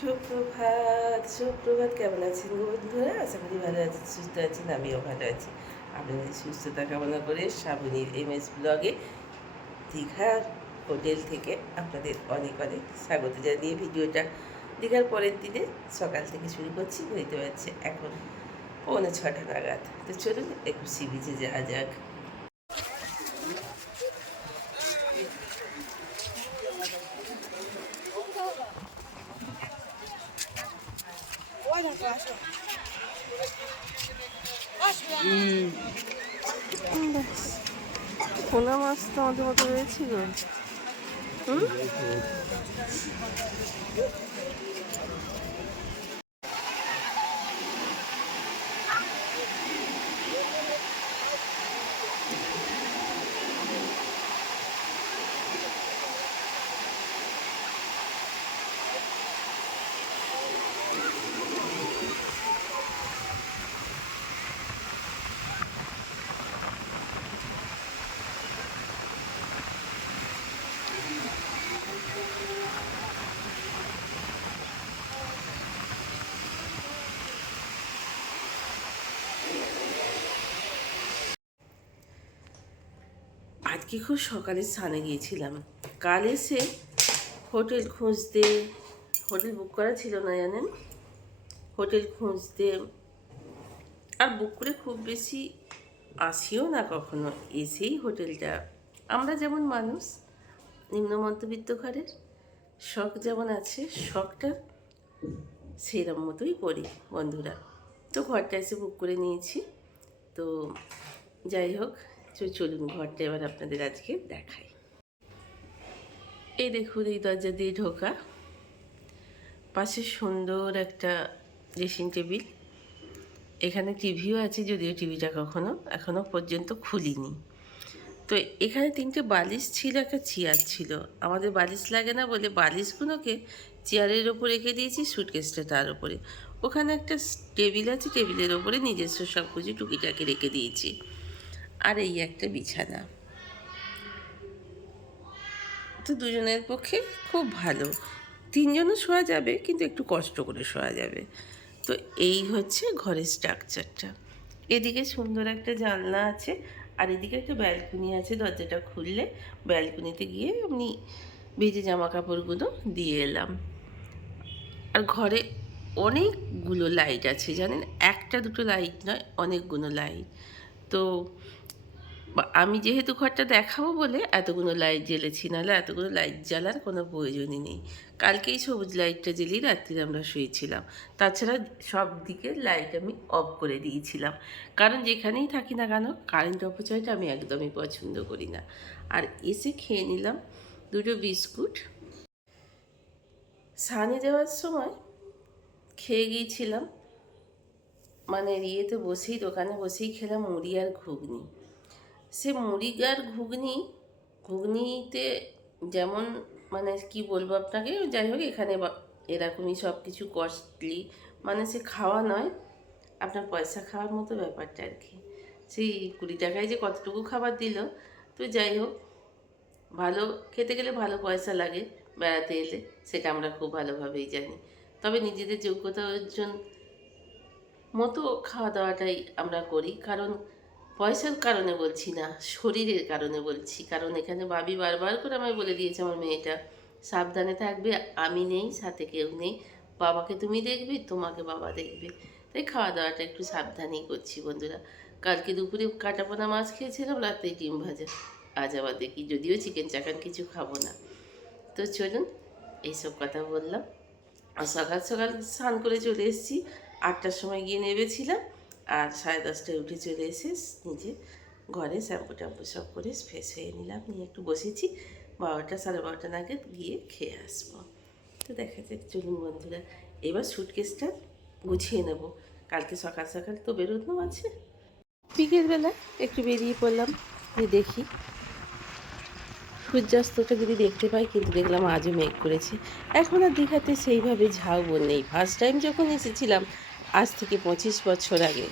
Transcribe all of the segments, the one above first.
সুপ্রভাত সুপ্রভাত। কেমন আছেন বন্ধুরা? আশা করি ভালো আছেন, সুস্থ আছেন, আমিও ভালো আছি। আপনাদের সুস্থতা কামনা করে শ্রাবণীর এম এস ব্লগে দীঘার হোটেল থেকে আপনাদের অনেক অনেক স্বাগত জানিয়ে ভিডিওটা দীঘার পরের দিনে সকাল থেকে শুরু করছি, বুঝতে পারছি এখন পৌনে ছটা নাগাদ। তো চলুন, একটু সি বিচে যাওয়া যাক। পোনা মাছ তো আমাদের মতো রয়েছিল। হুম? আজকে খুব সকালে স্নানে গিয়েছিলাম। কাল এসে হোটেল খুঁজতে, হোটেল বুক করা ছিল না জানেন? হোটেল খুঁজতে। আর বুক করে খুব বেশি আসিও না কখনো, এসেই হোটেলটা। আমরা যেমন মানুষ, নিম্ন মধ্যবিত্ত ঘরের, শখ যেমন আছে, শখটা সেরম মতোই করি বন্ধুরা। তো ঘরটা এসে বুক করে নিয়েছি। তো যাই হোক চলুন ঘরটা এবার আপনাদের আজকে দেখাই। এই দেখুন, এই দরজা দিয়ে ঢোকা। পাশে সুন্দর একটা ড্রেসিং টেবিল এখানে টিভিও আছে, যদিও টিভিটা কখনো এখনও পর্যন্ত খুলিনি। তো এখানে তিনটে বালিশ ছিল, একটা চেয়ার ছিল। আমাদের বালিশ লাগে না বলে বালিশগুলোকে চেয়ারের ওপর রেখে দিয়েছি সুটকেসটা তার ওপরে। ওখানে একটা টেবিল আছে টেবিলের ওপরে নিজস্ব সব কিছু টুকিটাকি রেখে দিয়েছি। আর এই একটা বিছানা। তো দুজনের পক্ষে খুব ভালো। তিনজনও শোয়া যাবে, কিন্তু একটু কষ্ট করে শোয়া যাবে। তো এই হচ্ছে ঘরের স্ট্রাকচারটা। এদিকে সুন্দর একটা জানলা আছে, আর এদিকে একটা ব্যালকনি আছে দরজাটা খুললে। ব্যালকনিতে গিয়ে আমি ভেজে জামা কাপড়গুলো দিয়ে এলাম। আর ঘরে অনেকগুলো লাইট আছে, জানেন? একটা দুটো লাইট নয়, অনেকগুলো লাইট। তো আমি যেহেতু ঘরটা দেখাবো বলে এতগুলো লাইট জ্বেলেছি, নাহলে এতগুলো লাইট জ্বালার কোনো প্রয়োজনই নেই। কালকেই সবুজ লাইটটা জ্বেলেই রাত্রিরে আমরা শুয়েছিলাম। তাছাড়া সব দিকে লাইট আমি অফ করে দিয়েছিলাম। কারণ যেখানেই থাকি না কেন কারেন্ট অপচয়টা আমি একদমই পছন্দ করি না। আর এসে খেয়ে নিলাম দুটো বিস্কুট। সানে যাওয়ার সময় খেয়ে গিয়েছিলাম মানে ইয়েতে বসেই দোকানে বসেই খেলাম মুড়ি আর ঘুগনি। সে মুড়ি আর ঘুগনি, ঘুগনিতে যেমন মানে কি বলব আপনাকে, যাই হোক এখানে এরকমই সব কিছু কস্টলি মানে সে খাওয়া নয়, আপনার পয়সা খাওয়ার মতো ব্যাপারটা আর কি। সেই কুড়ি টাকায় যে কতটুকু খাবার দিল, তো যাই হোক, ভালো খেতে গেলে ভালো পয়সা লাগে, বেড়াতে এলে, সেটা আমরা খুব ভালোভাবেই জানি। তবে নিজেদের যোগ্যতা অর্জন মতো খাওয়া দাওয়াটাই আমরা করি। কারণ পয়সার কারণে বলছি না, শরীরের কারণে বলছি। কারণ এখানে ভাবি বারবার করে আমায় বলে দিয়েছে, আমার মেয়েটা সাবধানে থাকবে, আমি নেই, সাথে কেউ নেই। বাবাকে তুমি দেখবে, তোমাকে বাবা দেখবে। তাই খাওয়া দাওয়াটা একটু সাবধানেই করছি বন্ধুরা। কালকে দুপুরে কাটাপোনা মাছ খেয়েছিলাম রাতে ডিম ভাজা। আজ আবার দেখি, যদিও চিকেন চাকান কিছু খাব না। তো চলুন, এইসব কথা বললাম। আর সকাল সকাল স্নান করে চলে এসেছি। আটটার সময় গিয়ে নেবেছিলাম আর সাড়ে দশটায় উঠে চলে এসে নিজে ঘরে শ্যাম্পু ট্যাম্পু সব করে ফ্রেশ হয়ে নিলাম। নিয়ে একটু বসেছি। বারোটা, সাড়ে বারোটা নাগাদ গিয়ে খেয়ে আসব। তো দেখা যাক, চলুন বন্ধুরা, এবার সুটকেসটা গুছিয়ে নেব। কালকে সকাল সকাল তো বেরোনো আছে। বিকেলবেলা একটু বেরিয়ে পড়লাম। যে দেখি। সূর্যাস্তটা যদি দেখতে পাই, কিন্তু দেখলাম আজও মেঘ করেছে। এখন আর দীঘাতে সেইভাবে ঝাউবন নেই। ফার্স্ট টাইম যখন এসেছিলাম আজ থেকে পঁচিশ বছর আগে।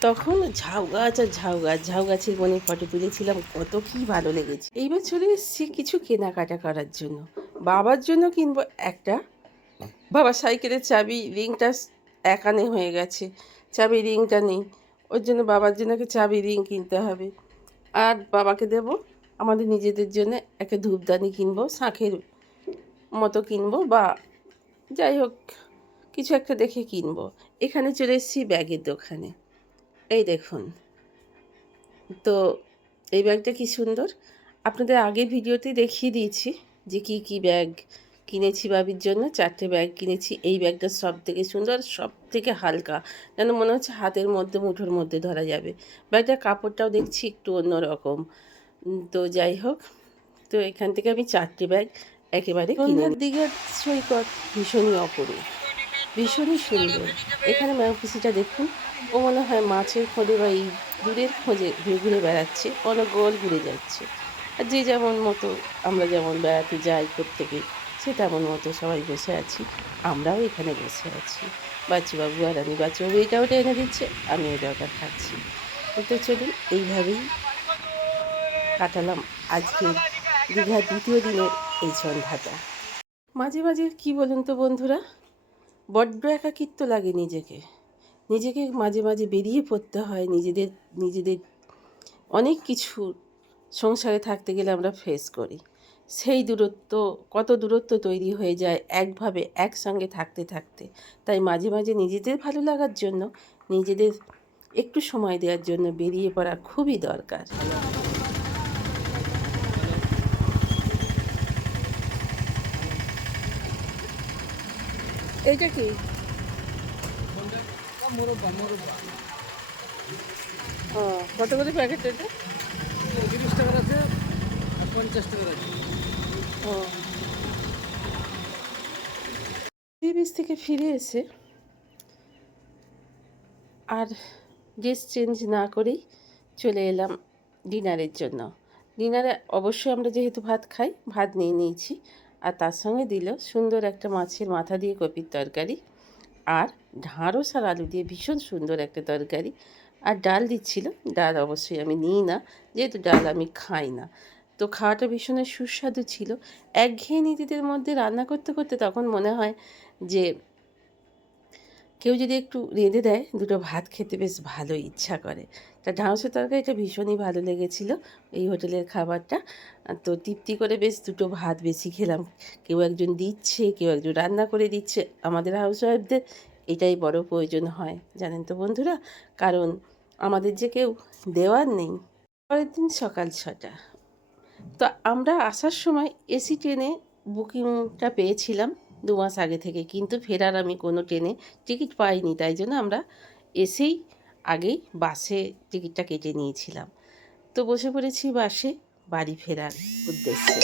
তখন ঝাউ গাছ আর ঝাউ গাছ, ঝাউ গাছের বনে ফটো তুলেছিলাম, কত কি ভালো লেগেছে। এইবার চলে এসেছি কিছু কেনাকাটা করার জন্য। বাবার জন্য কিনবো একটা। বাবা সাইকেলের চাবি, রিংটা একানে হয়ে গেছে। চাবি রিংটা নেই। ওর জন্য বাবার জন্য একটা চাবি রিং কিনতে হবে। আর বাবাকে দেব, আমাদের নিজেদের জন্য একটা ধূপদানি কিনবো, শাঁখের মতো কিনবো বা যাই হোক কিছু একটা দেখে কিনবো। এখানে চলে এসেছি ব্যাগের দোকানে। এই দেখুন। তো এই ব্যাগটা কি সুন্দর? আপনাদের আগে ভিডিওতে দেখিয়ে দিয়েছি যে কি কি ব্যাগ কিনেছি বাবির জন্য। চারটে ব্যাগ কিনেছি। এই ব্যাগটা সব থেকে সুন্দর সব থেকে হালকা। যেন মনে হচ্ছে হাতের মধ্যে মুঠোর মধ্যে ধরা যাবে। ব্যাগটার কাপড়টাও দেখছি একটু অন্যরকম। তো যাই হোক তো এখান থেকে আমি চারটে ব্যাগ একেবারে কিনার দিঘার সৈকত ভীষণই অপরূপ। ভীষণই সুন্দর। এখানে ম্যাপিসিটা দেখুন, ও মনে হয় মাছের খোঁজে বা এই দূরের খোঁজে ঘুরে ঘুরে বেড়াচ্ছে, অনেক গোল ঘুরে যাচ্ছে। আর যে যেমন মতো আমরা যেমন বেড়াতে যাই প্রত্যেকে, সে তেমন মতো সবাই বসে আছি, আমরাও এখানে বসে আছি। বাচ্চুবাবু আর আমি বাচ্চুবাবু এটা ওটা এনে দিচ্ছে, আমি এটা ওটা খাচ্ছি। তো চলুন, এইভাবেই কাটালাম আজকে দীঘার দ্বিতীয় দিনের এই সন্ধ্যাটা। মাঝে মাঝে কি বলুন তো বন্ধুরা? বড্ড একাকিত্ব লাগে নিজেকে। নিজেকে মাঝে মাঝে বেরিয়ে পড়তে হয়, নিজেদের নিজেদের অনেক কিছু সংসারে থাকতে গেলে আমরা ফেস করি। সেই দূরত্ব, কত দূরত্ব তৈরি হয়ে যায় একভাবে, একসঙ্গে থাকতে থাকতে। তাই মাঝে মাঝে নিজেদের ভালো লাগার জন্য, নিজেদের একটু সময় দেওয়ার জন্য বেরিয়ে পড়া খুবই দরকার। এইটা কি? মোরব্বা মোরব্বা ও কত প্যাকেট এটা? তিরিশ টাকার আছে আর পঞ্চাশ টাকার আছে থেকে ফিরে এসে আর ড্রেস চেঞ্জ না করেই চলে এলাম ডিনারের জন্য। ডিনারে অবশ্যই আমরা যেহেতু ভাত খাই, ভাত নিয়ে নিয়েছি। আর তার সঙ্গে দিল সুন্দর একটা মাছের মাথা দিয়ে কপির তরকারি আর ঢাঁড়স আর আলু দিয়ে ভীষণ সুন্দর একটা তরকারি। আর ডাল দিচ্ছিল, ডাল অবশ্যই আমি নিই না, যেহেতু ডাল আমি খাই না। তো খাওয়াটা ভীষণ সুস্বাদু ছিল। একঘেয়ে নীতিদের মধ্যে রান্না করতে করতে তখন মনে হয় যে কেউ যদি একটু রেঁধে দেয়, দুটো ভাত খেতে বেশ ভালো ইচ্ছা করে। তা ঢাঁড়সের তরকারিটা ভীষণই ভালো লেগেছিল এই হোটেলের খাবারটা। তো তৃপ্তি করে বেশ দুটো ভাত বেশি খেলাম। কেউ একজন দিচ্ছে, কেউ একজন রান্না করে দিচ্ছে। আমাদের হাউস ওয়াইফদের এটাই বড় প্রয়োজন হয়, জানেন তো বন্ধুরা? কারণ আমাদের যে কেউ দেওয়ার নেই, পরের দিন সকাল ছটা তো আমরা আসার সময় এসি ট্রেনে বুকিংটা পেয়েছিলাম। দু মাস আগে থেকে। কিন্তু ফেরার আমি কোনো ট্রেনে টিকিট পাইনি, তাই জন্য আমরা এসেই আগেই বাসে টিকিটটা কেটে নিয়েছিলাম। তো বসে পড়েছি বাসে বাড়ি ফেরার উদ্দেশ্যে।